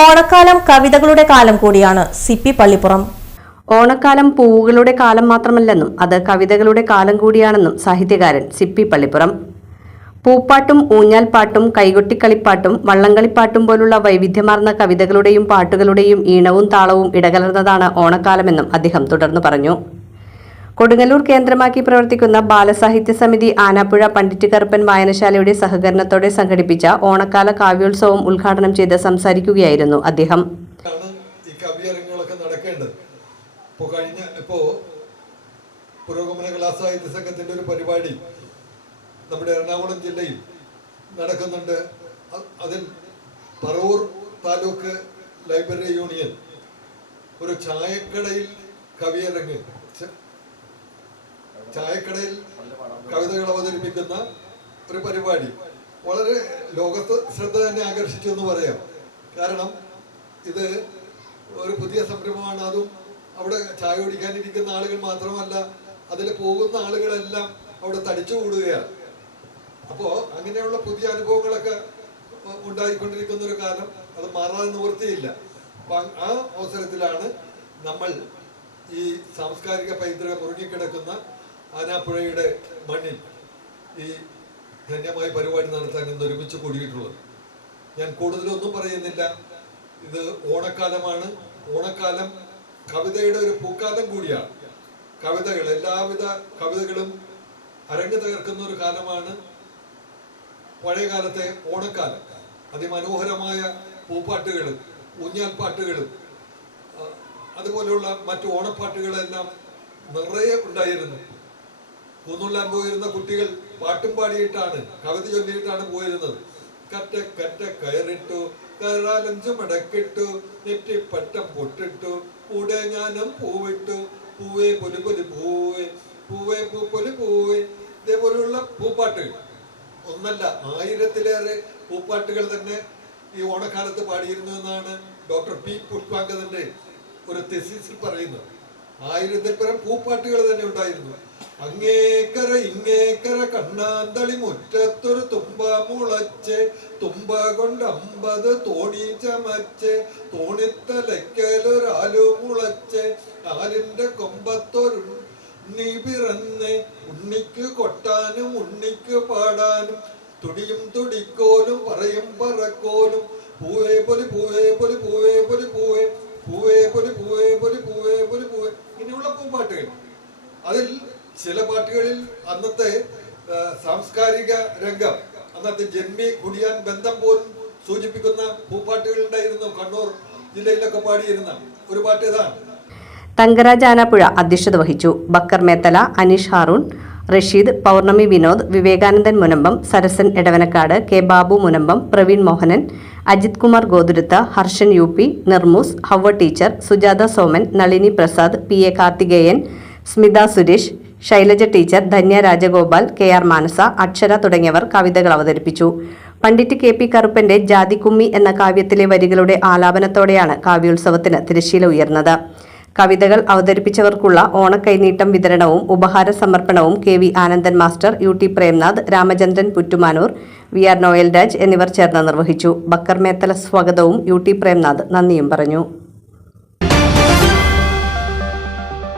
ഓണക്കാലം കവിതകളുടെ കാലം കൂടിയാണ് സിപി പള്ളിപ്പുറം. ഓണക്കാലം പൂവുകളുടെ കാലം മാത്രമല്ലെന്നും അത് കവിതകളുടെ കാലം കൂടിയാണെന്നും സാഹിത്യകാരൻ സിപി പള്ളിപ്പുറം. പൂപ്പാട്ടും ഊഞ്ഞാൽപ്പാട്ടും കൈകൊട്ടിക്കളിപ്പാട്ടും വള്ളംകളിപ്പാട്ടും പോലുള്ള വൈവിധ്യമാർന്ന കവിതകളുടെയും പാട്ടുകളുടെയും ഈണവും താളവും ഇടകലർന്നതാണ് ഓണക്കാലമെന്നും അദ്ദേഹം തുടർന്ന് പറഞ്ഞു. കൊടുങ്ങല്ലൂർ കേന്ദ്രമാക്കി പ്രവർത്തിക്കുന്ന ബാലസാഹിത്യ സമിതി ആനാപ്പുഴ പണ്ഡിറ്റ് കറുപ്പൻ വായനശാലയുടെ സഹകരണത്തോടെ സംഘടിപ്പിച്ച ഓണക്കാല കാവ്യോത്സവം ഉദ്ഘാടനം ചെയ്ത് സംസാരിക്കുകയായിരുന്നു അദ്ദേഹം. പുരോഗമന കലാസാഹിത്യ സംഘത്തിന്റെ ഒരു പരിപാടി നമ്മുടെ എറണാകുളം ജില്ലയിൽ നടക്കുന്നുണ്ട്. അതിൽ പറവൂർ താലൂക്ക് ലൈബ്രറി യൂണിയൻ ഒരു ചായക്കടയിൽ കവിയരങ്ങ്, ചായക്കടയിൽ കവിതകൾ അവതരിപ്പിക്കുന്ന ഒരു പരിപാടി വളരെ ലോകത്ത് ശ്രദ്ധ തന്നെ ആകർഷിച്ചു എന്ന് പറയാം. കാരണം ഇത് ഒരു പുതിയ സംരംഭമാണ്. അതും അവിടെ ചായ കുടിക്കാനിരിക്കുന്ന ആളുകൾ മാത്രമല്ല, അതിൽ പോകുന്ന ആളുകളെല്ലാം അവിടെ തടിച്ചു കൂടുകയാണ്. അപ്പോൾ അങ്ങനെയുള്ള പുതിയ അനുഭവങ്ങളൊക്കെ ഉണ്ടായിക്കൊണ്ടിരിക്കുന്ന ഒരു കാലം, അത് മാറാൻ നിവൃത്തിയില്ല. അപ്പം ആ അവസരത്തിലാണ് നമ്മൾ ഈ സാംസ്കാരിക പൈതൃകം മുറുകിക്കിടക്കുന്ന ആനാപ്പുഴയുടെ മണ്ണിൽ ഈ ധന്യമായ പരിപാടി നടത്താൻ ഇന്ന് ഒരുമിച്ച് കൂടിയിട്ടുള്ളത്. ഞാൻ കൂടുതലൊന്നും പറയുന്നില്ല. ഇത് ഓണക്കാലമാണ്. ഓണക്കാലം കവിതയുടെ ഒരു പൂക്കാലം കൂടിയാണ്. കവിതകൾ, എല്ലാവിധ കവിതകളും അരങ്ങ് തകർക്കുന്ന ഒരു കാലമാണ് പഴയ കാലത്തെ ഓണക്കാലം. അതിമനോഹരമായ പൂപ്പാട്ടുകളും ഊഞ്ഞാൽപ്പാട്ടുകളും അതുപോലെയുള്ള മറ്റു ഓണപ്പാട്ടുകളെല്ലാം നിറയെ ഉണ്ടായിരുന്നു. കൂന്നുള്ളാൻ പോയിരുന്ന കുട്ടികൾ പാട്ടും പാടിയിട്ടാണ്, കവിത ചൊല്ലിയിട്ടാണ് പോയിരുന്നത്. കറ്റ കറ്റ കയറിട്ടു, കയറാലഞ്ചു മടക്കിട്ടു, നെറ്റിപ്പട്ടം പൊട്ടിട്ടു, കൂടെ ഞാനും പൂവിട്ടു, പൂവേ പൊലി പൊലി പൂവേ, പൂവേ പൂ പൊലി പൂവേ. ഇതേപോലെയുള്ള പൂപ്പാട്ടുകൾ ഒന്നല്ല, 1000-ലേറെ പൂപ്പാട്ടുകൾ തന്നെ ഈ ഓണക്കാലത്ത് പാടിയിരുന്നു എന്നാണ് ഡോക്ടർ പി പുഷ്പാങ്കദന്റെ ഒരു തെസിസിൽ പറയുന്നത്. 1000-ൽ പരം പൂപ്പാട്ടുകൾ തന്നെ ഉണ്ടായിരുന്നു. അങ്ങേക്കര ഇങ്ങേക്കര കണ്ണാന്തളി മുറ്റത്തൊരു തുമ്പ മുളച്ച്, തുമ്പ കൊണ്ട് 50 തോണി ചമച്ച്, തോണിത്തലയ്ക്കലൊരാലു മുളച്ച്, ആലിന്റെ കൊമ്പത്തൊരു ഉണ്ണി പിറന്ന്, ഉണ്ണിക്ക് കൊട്ടാനും ഉണ്ണിക്ക് പാടാനും, തുടിയും തുടിക്കോലും പറയും പറക്കോലും, പൂവേ പൊലി പൂവേ പൊലി പൂവേ പൊലി പൂവേ, പൂവേ പൊലി പൂവേ പൊലി പൂവേ പൊലി പൂവേ. ഇങ്ങനെയുള്ള പൂപ്പാട്ടുകൾ. അതിൽ ചില പാട്ടുകളിൽ അന്നത്തെ സാംസ്കാരിക രംഗം, അന്നത്തെ ജന്മി കുടിയാൻ ബന്ധം പോലും സൂചിപ്പിക്കുന്ന പൂപ്പാട്ടുകൾ ഉണ്ടായിരുന്നു. കണ്ണൂർ ജില്ലയിലൊക്കെ പാടിയിരുന്ന ഒരു പാട്ട് ഇതാണ്. തങ്കരാജ് ആനാപ്പുഴ അധ്യക്ഷത വഹിച്ചു. Bakkar Methala, Aneesh Haroon, Rasheed, Pournami Vinod, Vivekanandan Munambam, Sarasan Edavanakkad, K Babu Munambam, Praveen Mohanan, Ajith Kumar Gothuruth, Harshan UP, Nirmoos, Hawwa teacher, Sujatha Soman, Nalini Prasad, PA Karthikeyan, Smitha Suresh, Shailaja teacher, Dhanya Rajagopal, KR Manasa, Akshara തുടങ്ങിയവർ കവിതകൾ അവതരിപ്പിച്ചു. പണ്ഡിറ്റ് KP കറുപ്പന്റെ ജാതിക്കുമ്മി എന്ന കാവ്യത്തിലെ വരികളുടെ ആലാപനത്തോടെയാണ് കാവ്യോത്സവത്തിന് തിരശ്ശീല ഉയർന്നത്. കവിതകൾ അവതരിപ്പിച്ചവർക്കുള്ള ഓണക്കൈനീട്ടം വിതരണവും ഉപഹാര സമർപ്പണവും KV Anandan master, UT Premnath, Ramachandran Puttumanoor, VR Noel Raj എന്നിവർ ചേർന്ന് നിർവഹിച്ചു. ബക്കർ മേത്തല സ്വാഗതവും UT പ്രേംനാഥ് നന്ദിയും പറഞ്ഞു.